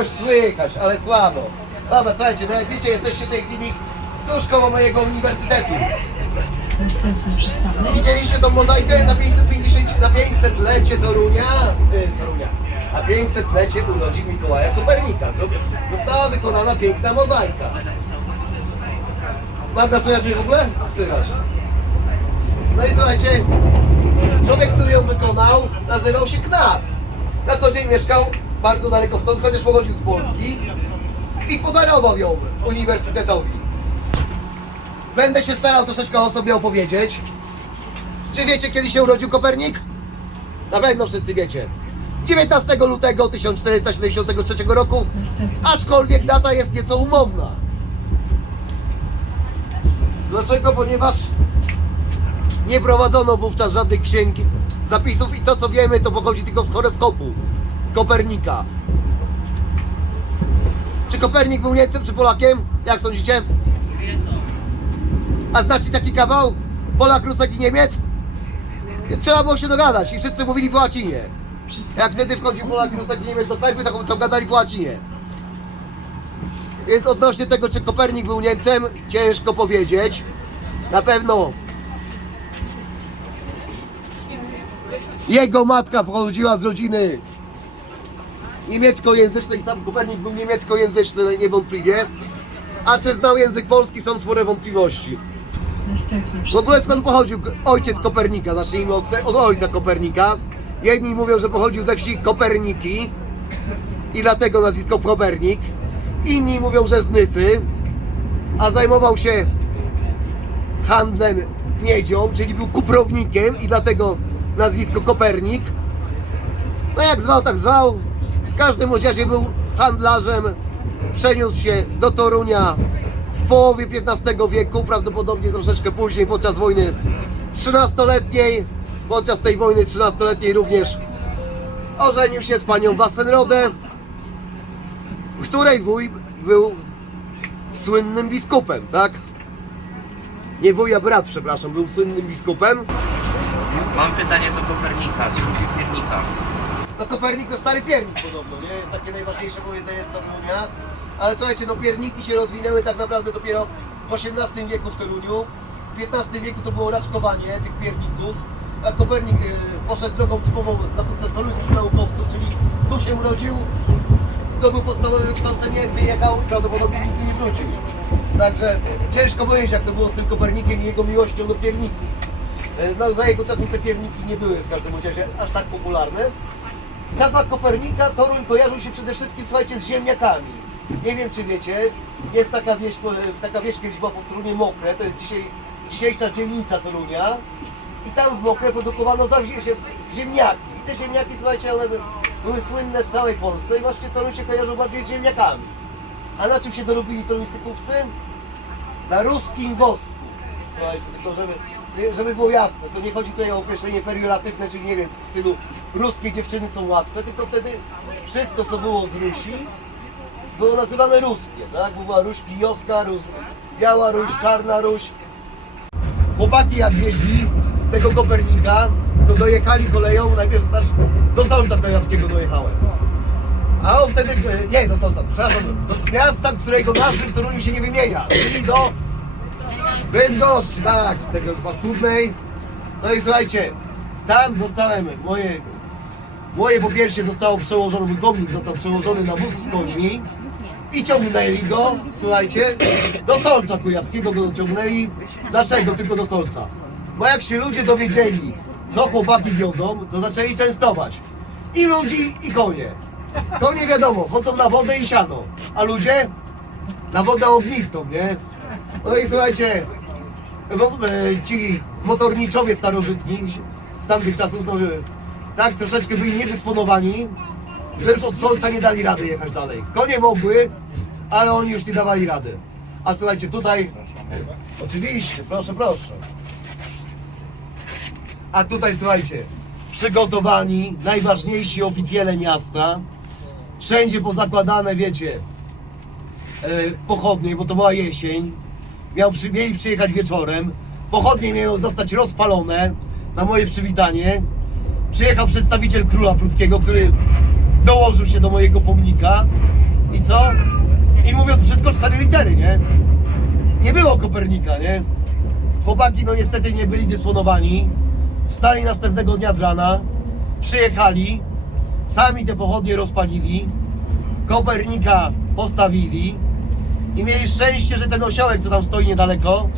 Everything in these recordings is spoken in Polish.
coś słychać, ale słabo. Dobra, słuchajcie, no jak wiecie, jesteście w tej chwili tuż koło mojego uniwersytetu. Widzieliście tą mozaikę na 550, na 500 lecie Torunia? Yy, Torunia. Na 500 lecie urodzin Mikołaja Kopernika. Została wykonana piękna mozaika. Magda, słychać mnie w ogóle? Słychać. No i słuchajcie, człowiek, który ją wykonał, nazywał się Knap. Na co dzień mieszkał bardzo daleko stąd, chociaż pochodził z Polski i podarował ją uniwersytetowi. Będę się starał troszeczkę o sobie opowiedzieć. Czy wiecie, kiedy się urodził Kopernik? Na pewno wszyscy wiecie. 19 lutego 1473 roku, aczkolwiek data jest nieco umowna. Dlaczego? Ponieważ nie prowadzono wówczas żadnych księg, zapisów i to co wiemy to pochodzi tylko z horoskopu Kopernika. Czy Kopernik był Niemcem czy Polakiem? Jak sądzicie? A znacie taki kawał? Polak, Rusek i Niemiec? Trzeba było się dogadać i wszyscy mówili po łacinie. Jak wtedy wchodził Polak, Rusek i Niemiec do knajpy, to, to gadali po łacinie. Więc odnośnie tego, czy Kopernik był Niemcem, ciężko powiedzieć. Na pewno jego matka pochodziła z rodziny niemieckojęzycznej, sam Kopernik był niemieckojęzyczny niewątpliwie. A czy znał język polski, są spore wątpliwości. W ogóle skąd pochodził ojciec Kopernika? Zacznijmy od, od ojca Kopernika. Jedni mówią, że pochodził ze wsi Koperniki i dlatego nazwisko Kopernik. Inni mówią, że z Nysy, a zajmował się handlem miedzią, czyli był kuprownikiem i dlatego nazwisko Kopernik. No jak zwał, tak zwał. Każdym razie był handlarzem. Przeniósł się do Torunia w połowie XV wieku, prawdopodobnie troszeczkę później, podczas wojny 13-letniej. Podczas tej wojny 13-letniej również ożenił się z panią Wassenrodę, której wuj był słynnym biskupem, tak? Nie wuj, a brat, przepraszam, był słynnym biskupem. Mam pytanie do Kopernika, czy lubi piernika? No Kopernik to stary piernik podobno, nie? Jest takie najważniejsze powiedzenie z Torunia. Ale słuchajcie, no pierniki się rozwinęły tak naprawdę dopiero w XVIII wieku w Toruniu. W XV wieku to było raczkowanie tych pierników. A Kopernik e, poszedł drogą typową dla, toruńskich naukowców, czyli tu się urodził, zdobył podstawowe wykształcenie, wyjechał i prawdopodobnie nigdy nie wrócił. Także ciężko powiedzieć, jak to było z tym Kopernikiem i jego miłością do pierników. E, No, za jego czasów te pierniki nie były w każdym razie aż tak popularne. W czasach Kopernika Toruń kojarzył się przede wszystkim, słuchajcie, z ziemniakami. Nie wiem, czy wiecie, jest taka wieś, taka wieś kiedyś była pod Torunie Mokre, to jest dzisiaj, dzisiejsza dzielnica Torunia. I tam w Mokre produkowano zawsze ziemniaki. I te ziemniaki, słuchajcie, one by, były słynne w całej Polsce i właśnie Toruń się kojarzył bardziej z ziemniakami. A na czym się dorobili toruńscy kupcy? Na ruskim wosku. Słuchajcie, tylko żeby, żeby było jasne, to nie chodzi tutaj o określenie perioratywne, czyli nie wiem, w stylu ruskie dziewczyny są łatwe, tylko wtedy wszystko, co było z Rusi, było nazywane ruskie, tak? Bo była Ruś kijowska, biała Ruś, czarna Ruś. Chłopaki jak wieźli tego Kopernika, to dojechali koleją, najpierw do Solca Kojawskiego dojechałem. A on wtedy, nie, do Solca, przepraszam, do miasta, którego nazwy w Toruniu się nie wymienia, czyli do Bydgoszcz, tak, z tego paskudnej. No i słuchajcie, tam zostałem, moje, moje popiersie zostało przełożone, mój komnik został przełożony na wóz z końmi i ciągnęli go, słuchajcie, do Solca Kujawskiego go ciągnęli. Dlaczego tylko do Solca? Bo jak się ludzie dowiedzieli, co chłopaki wiozą, to zaczęli częstować. I ludzi, i konie. Konie wiadomo, chodzą na wodę i siano, a ludzie na wodę ognistą, nie? No i słuchajcie, ci motorniczowie starożytni z tamtych czasów, no, e, tak troszeczkę byli niedysponowani, że już od Solca nie dali rady jechać dalej. Konie mogły, ale oni już nie dawali rady. A słuchajcie, tutaj, e, oczywiście, proszę, proszę. A tutaj, słuchajcie, przygotowani, najważniejsi oficjele miasta, wszędzie pozakładane, wiecie, e, pochodnie, bo to była jesień. Miał przy, mieli przyjechać wieczorem. Pochodnie miały zostać rozpalone na moje przywitanie. Przyjechał przedstawiciel króla pruskiego, który dołożył się do mojego pomnika. I co? I mówiąc brzydko, cztery litery, nie? Nie było Kopernika, nie? Chłopaki no niestety nie byli dysponowani. Wstali następnego dnia z rana, przyjechali, sami te pochodnie rozpalili, Kopernika postawili i mieli szczęście, że ten osiołek, co tam stoi niedaleko,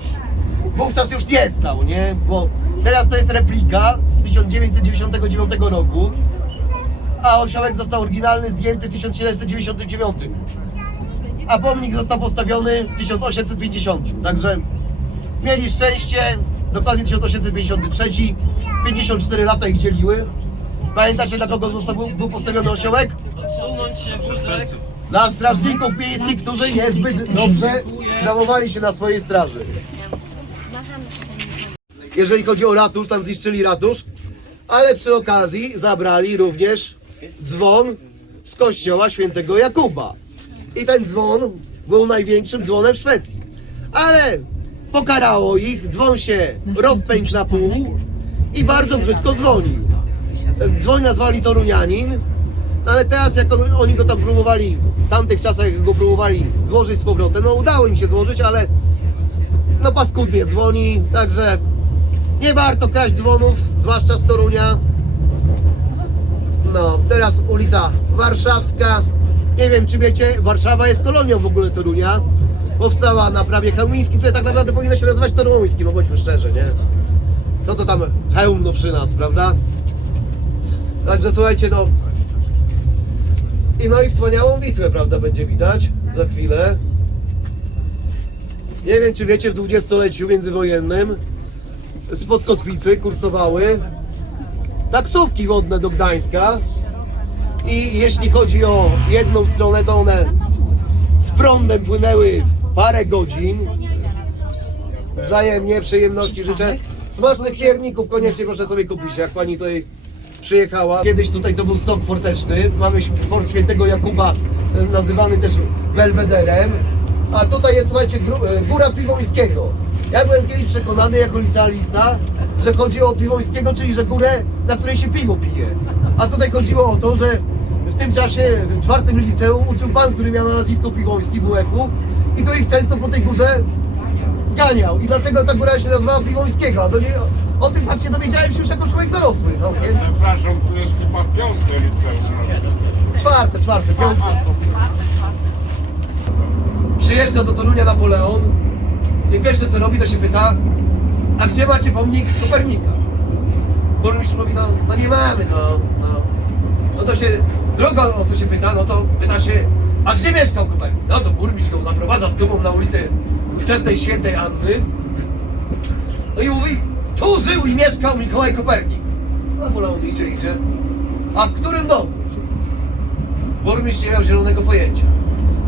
wówczas już nie stał, nie? Bo teraz to jest replika z 1999 roku, a osiołek został oryginalny zdjęty w 1799. A pomnik został postawiony w 1850. Także mieli szczęście, dokładnie 1853, 54 lata ich dzieliły. Pamiętacie dla kogo został, był, postawiony osiołek? Odsunąć się wózek. Dla strażników miejskich, którzy niezbyt dobrze sprawowali się na swojej straży. Jeżeli chodzi o ratusz, tam zniszczyli ratusz, ale przy okazji zabrali również dzwon z kościoła świętego Jakuba. I ten dzwon był największym dzwonem w Szwecji. Ale pokarało ich, dzwon się rozpękł na pół i bardzo brzydko dzwonił. Dzwoń nazwali Torunianin, ale teraz jak on- oni go tam próbowali, w tamtych czasach jak go próbowali złożyć z powrotem, no udało im się złożyć, ale no paskudnie dzwoni, także nie warto kraść dzwonów, zwłaszcza z Torunia. No, teraz ulica Warszawska. Nie wiem, czy wiecie, Warszawa jest kolonią w ogóle Torunia. Powstała na prawie chełmińskim, które tak naprawdę powinno się nazywać toruńskim, no bądźmy szczerzy, nie? Co to tam hełm no przy nas, prawda? Także słuchajcie, no. I no i wspaniałą Wisłę, prawda, będzie widać za chwilę. Nie wiem, czy wiecie, w dwudziestoleciu międzywojennym spod Kotwicy kursowały taksówki wodne do Gdańska. I jeśli chodzi o jedną stronę, to one z prądem płynęły parę godzin. Wzajemnie przyjemności życzę. Smacznych pierników koniecznie proszę sobie kupić, jak pani tutaj przyjechała. Kiedyś tutaj to był stok forteczny. Mamy fort świętego Jakuba, e, nazywany też Belwederem. A tutaj jest, słuchajcie, e, góra Piwońskiego. Ja byłem kiedyś przekonany jako licealista, że chodzi o Piwońskiego, czyli że górę, na której się piwo pije. A tutaj chodziło o to, że w tym czasie w czwartym liceum uczył pan, który miał na nazwisko Piwoński WF-u i to ich często po tej górze ganiał. I dlatego ta góra się nazywała Piwońskiego. A do niej, o tym fakcie dowiedziałem się już jako człowiek dorosły całkiem. Przepraszam, to jest chyba piąte liceum. Czwarte, czwarte, piąte. Przyjeżdża do Torunia Napoleon i pierwsze co robi to się pyta a gdzie macie pomnik Kopernika? Burmistrz mówi, no, no nie mamy, no, no. No to się, drugo o co się pyta, no to pyta się, a gdzie mieszkał Kopernik? No to burmistrz go zaprowadza z dumą na ulicę wczesnej świętej Anny. No i mówi, tu żył i mieszkał Mikołaj Kopernik. Napoleon idzie, idzie. A w którym domu? Burmistrz nie miał zielonego pojęcia.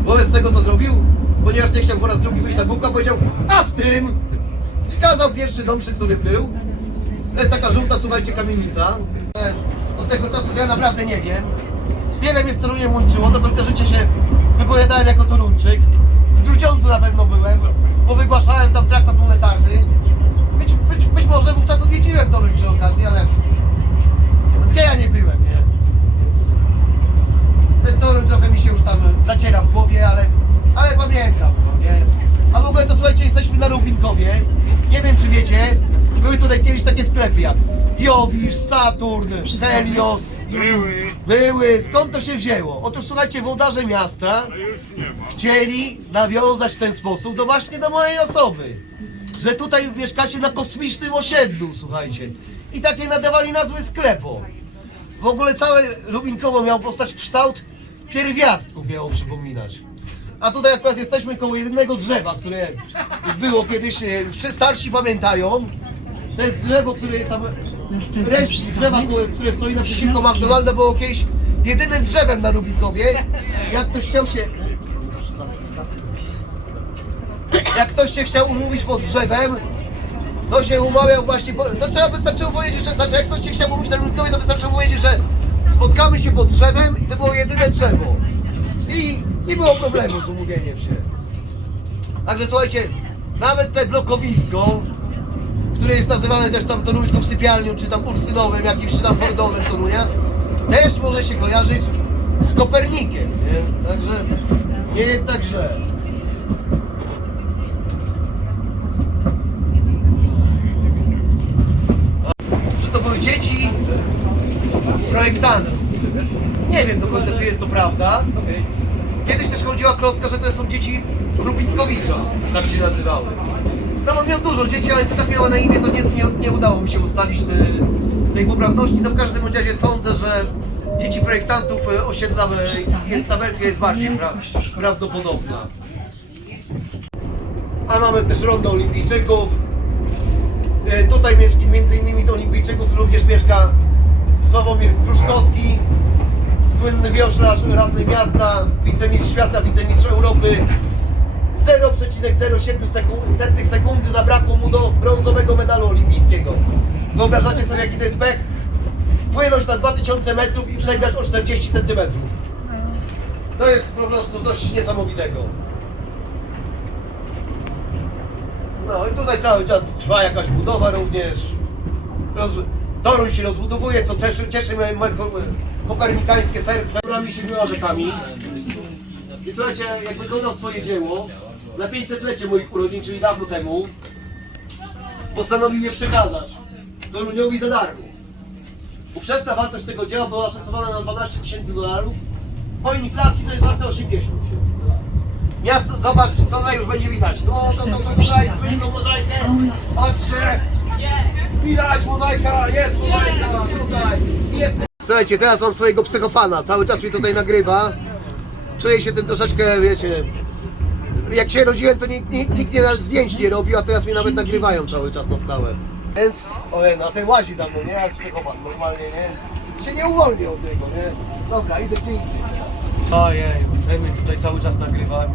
Wobec tego co zrobił, ponieważ nie chciał po raz drugi wyjść na głupka, powiedział, a w tym wskazał pierwszy dom, przy którym był. To jest taka żółta, słuchajcie, kamienica. E, Od tego czasu to ja naprawdę nie wiem. Wiele mnie Toruniem łączyło, do końca życia się wypowiadałem jako Toruńczyk. W Grudziądzu na pewno byłem, bo wygłaszałem tam traktat monetarny. Być, być, być może wówczas odwiedziłem Toruń przy okazji, ale no, gdzie ja nie byłem, nie? Ten Toruń trochę mi się już tam zaciera w głowie, ale, ale pamiętam, no nie? A w ogóle to słuchajcie, jesteśmy na Rubinkowie. Nie wiem czy wiecie, były tutaj kiedyś takie sklepy jak Jowisz, Saturn, Helios. Były, skąd to się wzięło? Otóż słuchajcie, włodarze miasta chcieli nawiązać w ten sposób do właśnie do mojej osoby. Że tutaj mieszkacie na kosmicznym osiedlu, słuchajcie. I takie nadawali nazwy sklepu. W ogóle całe Rubinkowo miało postać kształt pierwiastków miało przypominać. A tutaj akurat jesteśmy koło jednego drzewa, które było kiedyś, e, starsi pamiętają. To jest drzewo, które tam, resztki drzewa, które- stoi naprzeciwko McDonalda, było kiedyś jedynym drzewem na Rubinkowie. Jak ktoś chciał się jak ktoś się chciał umówić pod drzewem, to się umawiał właśnie, to trzeba wystarczyło powiedzieć, że, znaczy jak ktoś się chciał umówić na Rubinkowie, to wystarczyło powiedzieć, że spotkamy się pod drzewem i to było jedyne drzewo. I nie było problemu z umówieniem się. Także słuchajcie, nawet te blokowisko, które jest nazywane też tam toruńską sypialnią, czy tam ursynowym, jakimś, czy tam fordowym Torunia, też może się kojarzyć z Kopernikiem, nie? Także nie jest tak źle. Że to były dzieci projektantów. Nie wiem do końca, czy jest to prawda. Kiedyś też chodziła plotka, że to są dzieci Rubinkowicza, tak się nazywały. Tam on miał dużo dzieci, ale co tak miała na imię, to nie, nie, nie udało mi się ustalić te, tej poprawności. No w każdym razie sądzę, że dzieci projektantów e, osiedla e, jest, ta wersja jest bardziej pra, prawdopodobna. A mamy też rondo olimpijczyków. E, Tutaj między innymi z olimpijczyków również mieszka Sławomir Kruszkowski, słynny wioślarz, radny miasta, wicemistrz świata, wicemistrz Europy. 0,07 seku- setnych sekundy zabrakło mu do brązowego medalu olimpijskiego. Wyobrażacie sobie jaki to jest pech? Płynąć na 2000 metrów i przegrać o 40 centymetrów. To jest po prostu coś niesamowitego. No i tutaj cały czas trwa jakaś budowa również. Roz... Toruń się rozbudowuje, co cieszy, cieszy moje, moje ko- kopernikańskie serce. Nami siedmioma rzekami. I słuchajcie, jak wykonał swoje dzieło, na 500-lecie moich urodzin, czyli dawno temu, postanowił je przekazać Toruniowi za darmo. Ówczesna wartość tego dzieła była szacowana na 12 tysięcy dolarów. Po inflacji to jest warte 80 tysięcy dolarów. Miasto, zobacz, tutaj już będzie widać. Tu, to, to, to, tutaj słynną mozaikę. Patrzcie! Widać mozaika, jest mozaika, tutaj. Jest... Słuchajcie, teraz mam swojego psychofana, cały czas mi tutaj nagrywa. Czuję się tym troszeczkę, wiecie... Jak się rodziłem, to nikt, nikt, nikt nie nawet zdjęć nie robił, a teraz mnie nawet nagrywają cały czas na stałe. Więc, ojej, no ten łazi za mną, nie? Jak psychofan, normalnie, nie? Się nie uwolni od niego, nie? Dobra, idę gdzie indziej. Ojej, ten mnie tutaj cały czas nagrywa.